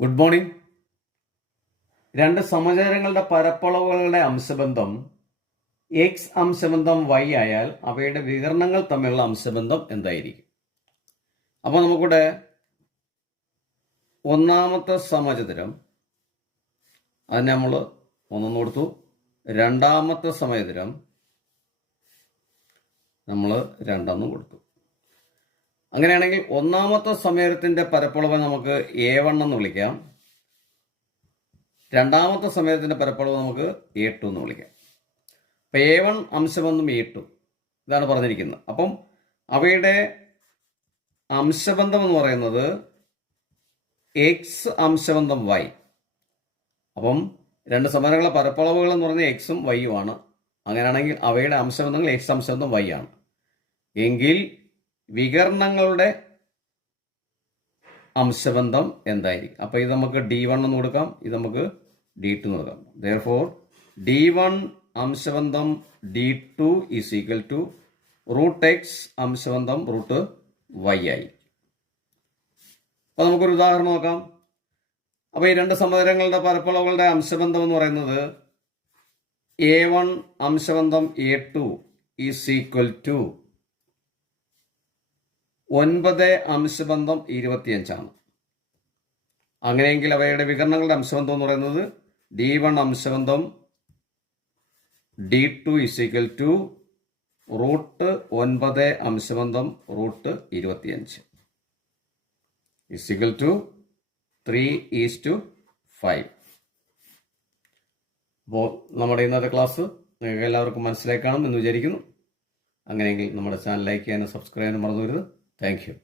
Good morning. രണ്ട് സമചതുരങ്ങളുടെ പരപ്പളവുകളുടെ അംശബന്ധം X അംശബന്ധം Y ആയാൽ അവയുടെ വികരണങ്ങൾ തമ്മിലുള്ള അംശബന്ധം എന്തായിരിക്കും? അപ്പോൾ നമുക്കിവിടെ ഒന്നാമത്തെ സമചതുരം അതിനെ നമ്മൾ ഒന്നെന്ന് കൊടുത്തു. രണ്ടാമത്തെ സമചതുരം നമ്മൾ രണ്ടെന്നും കൊടുത്തു. അങ്ങനെയാണെങ്കിൽ ഒന്നാമത്തെ സമചതുരത്തിന്റെ പരപ്പളവ് നമുക്ക് A1 എന്ന് വിളിക്കാം. രണ്ടാമത്തെ സമചതുരത്തിന്റെ പരപ്പളവ് നമുക്ക് A2 എന്ന് വിളിക്കാം. അപ്പം A1 അംശബന്ധം A2 ഇതാണ് പറഞ്ഞിരിക്കുന്നത്. അപ്പം അവയുടെ അംശബന്ധം എന്ന് പറയുന്നത് എക്സ് അംശബന്ധം വൈ. അപ്പം രണ്ട് സമചതുരങ്ങളുടെ പരപ്പളവുകൾ എന്ന് പറയുന്നത് എക്സും വൈയും ആണ്. അങ്ങനെയാണെങ്കിൽ അവയുടെ അംശബന്ധങ്ങൾ എക്സ് അംശബന്ധം വൈ ആണ്. എങ്കിൽ വികരണങ്ങളുടെ അംശബന്ധം എന്തായിരിക്കും? അപ്പൊ ഇത് നമുക്ക് D1 എന്ന് കൊടുക്കാം, ഇത് നമുക്ക് D2 എന്ന് കൊടുക്കാം. therefore D1 അംശബന്ധം D2 is equal to √x അംശബന്ധം √y ആയി. അപ്പൊ നമുക്കൊരു ഉദാഹരണം നോക്കാം. അപ്പൊ ഈ രണ്ട് സമചതുരങ്ങളുടെ പരപ്പളവുകളുടെ അംശബന്ധം എന്ന് പറയുന്നത് A1 അംശബന്ധം A2 ഈസ് ഈക്വൽ ടു 9 അംശബന്ധം 25 ആണ്. അങ്ങനെയെങ്കിൽ അവയുടെ വികരണങ്ങളുടെ അംശബന്ധം എന്ന് പറയുന്നത് D1 അംശബന്ധം D2 ഈസ് ഈക്വൽ ടു √9 അംശബന്ധം √25 ഈസ് ഈക്വൽ ടു 3:5. അപ്പോൾ നമ്മുടെ ഇന്നത്തെ ക്ലാസ് നിങ്ങൾക്ക് എല്ലാവർക്കും മനസ്സിലായി കാണും എന്ന് വിചാരിക്കുന്നു. അങ്ങനെയെങ്കിൽ നമ്മുടെ ചാനൽ ലൈക്ക് ചെയ്യാനും സബ്സ്ക്രൈബ് ചെയ്യാനും മറന്നു വരുത്. Thank you.